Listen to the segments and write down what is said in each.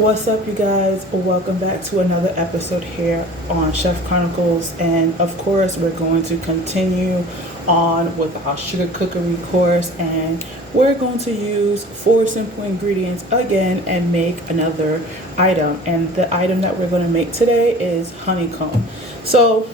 What's up, you guys? Welcome back to another episode here on Chef Chronicles, and of course we're going to continue on with our sugar cookery course, and we're going to use 4 simple ingredients again and make another item. And the item that we're going to make today is honeycomb. So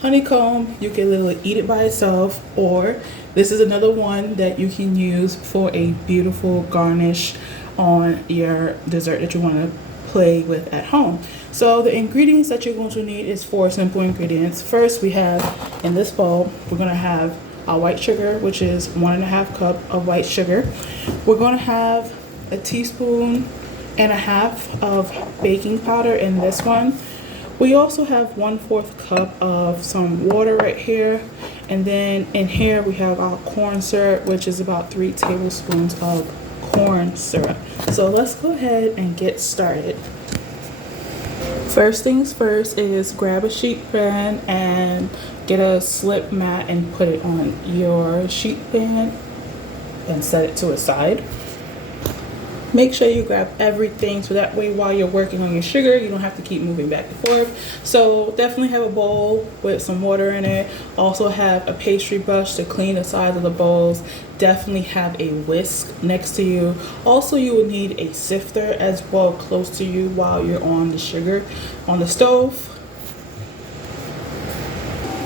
honeycomb, you can literally eat it by itself, or this is another one that you can use for a beautiful garnish on your dessert that you want to play with at home. So the ingredients that you're going to need is 4 simple ingredients. First, we have in this bowl, we're going to have our white sugar, which is 1.5 cup of white sugar. We're going to have a teaspoon and a half of baking powder in this one. We also have 1/4 cup of some water right here. And then in here we have our corn syrup, which is about 3 tablespoons of corn syrup. So let's go ahead and get started. First things first is grab a sheet pan and get a slip mat and put it on your sheet pan and set it to a side. Make sure you grab everything so that way while you're working on your sugar, you don't have to keep moving back and forth. So definitely have a bowl with some water in it. Also have a pastry brush to clean the sides of the bowls. Definitely have a whisk next to you. Also, you will need a sifter as well close to you while you're on the sugar on the stove.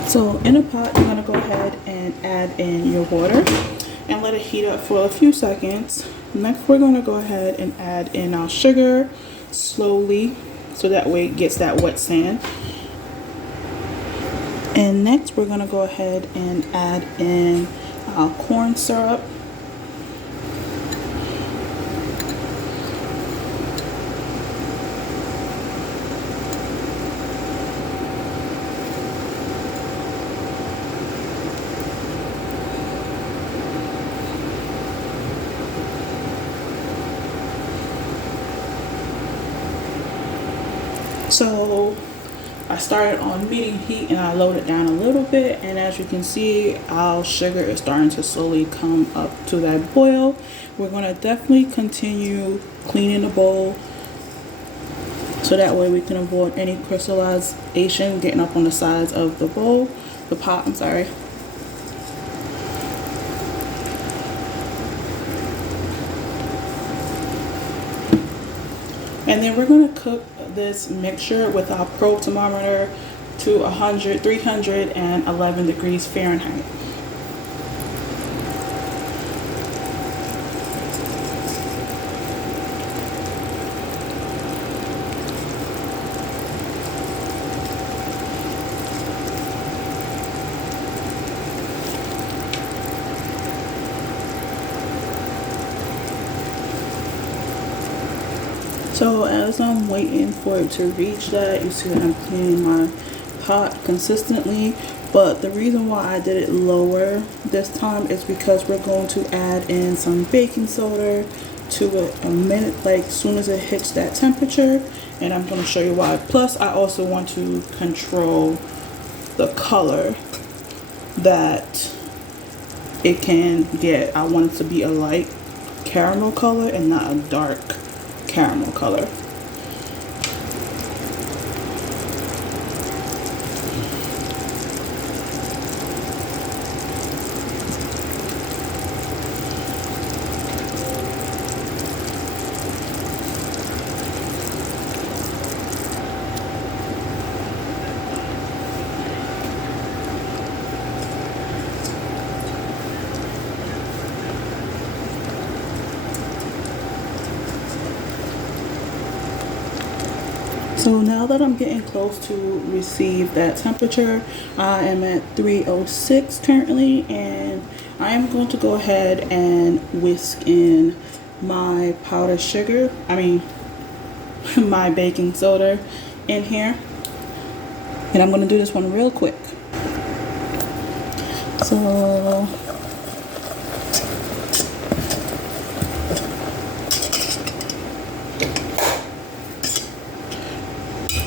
So in a pot, you're gonna go ahead and add in your water and let it heat up for a few seconds. Next, we're going to go ahead and add in our sugar slowly so that way it gets that wet sand. And next, we're going to go ahead and add in our corn syrup. So I started on medium heat and I lowered it down a little bit, and as you can see, our sugar is starting to slowly come up to that boil. We're going to definitely continue cleaning the bowl so that way we can avoid any crystallization getting up on the sides of the bowl, the pot, I'm sorry. And then we're going to cook this mixture with our probe thermometer to 311 degrees Fahrenheit. So as I'm waiting for it to reach that, you see that I'm cleaning my pot consistently. But the reason why I did it lower this time is because we're going to add in some baking soda to a minute, like soon as it hits that temperature. And I'm going to show you why. Plus, I also want to control the color that it can get. I want it to be a light caramel color and not a dark caramel color. So now that I'm getting close to receive that temperature, I am at 306 currently, and I am going to go ahead and whisk in my powdered sugar, my baking soda in here. And I'm going to do this one real quick. So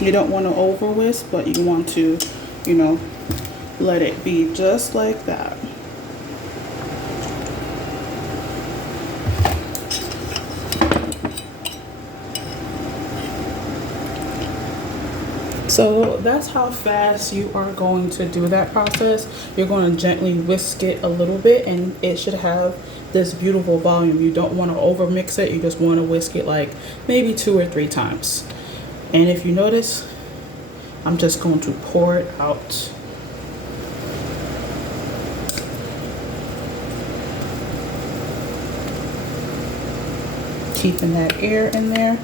you don't want to over whisk, but you want to, let it be just like that. So that's how fast you are going to do that process. You're going to gently whisk it a little bit and it should have this beautiful volume. You don't want to over mix it. You just want to whisk it like maybe 2 or 3 times. And if you notice, I'm just going to pour it out. Keeping that air in there.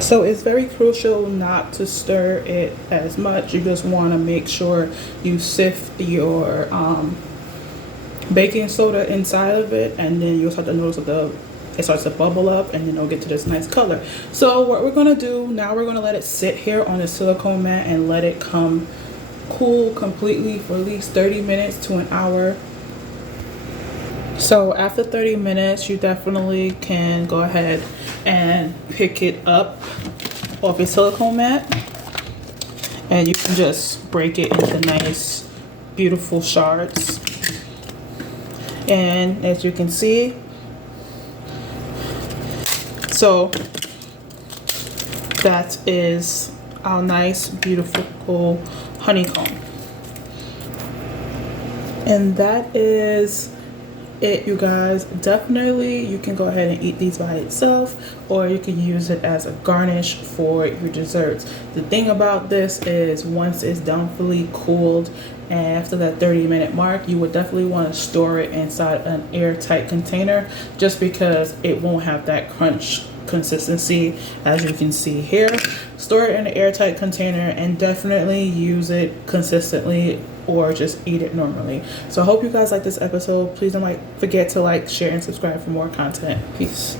So it's very crucial not to stir it as much. You just want to make sure you sift your baking soda inside of it, and then you'll start to notice that it starts to bubble up, and then it'll get to this nice color. So what we're gonna do now, we're gonna let it sit here on the silicone mat and let it come cool completely for at least 30 minutes to an hour. So after 30 minutes, you definitely can go ahead and pick it up off your silicone mat, and you can just break it into nice, beautiful shards. And as you can see, so that is our nice, beautiful honeycomb. And that is it, you guys. Definitely you can go ahead and eat these by itself, or you can use it as a garnish for your desserts. The thing about this is once it's done fully cooled, and after that 30-minute mark, you would definitely want to store it inside an airtight container, just because it won't have that crunch consistency as you can see here. Store it in an airtight container and definitely use it consistently, or just eat it normally. So I hope you guys like this episode. Please don't forget to like, share, and subscribe for more content. Peace.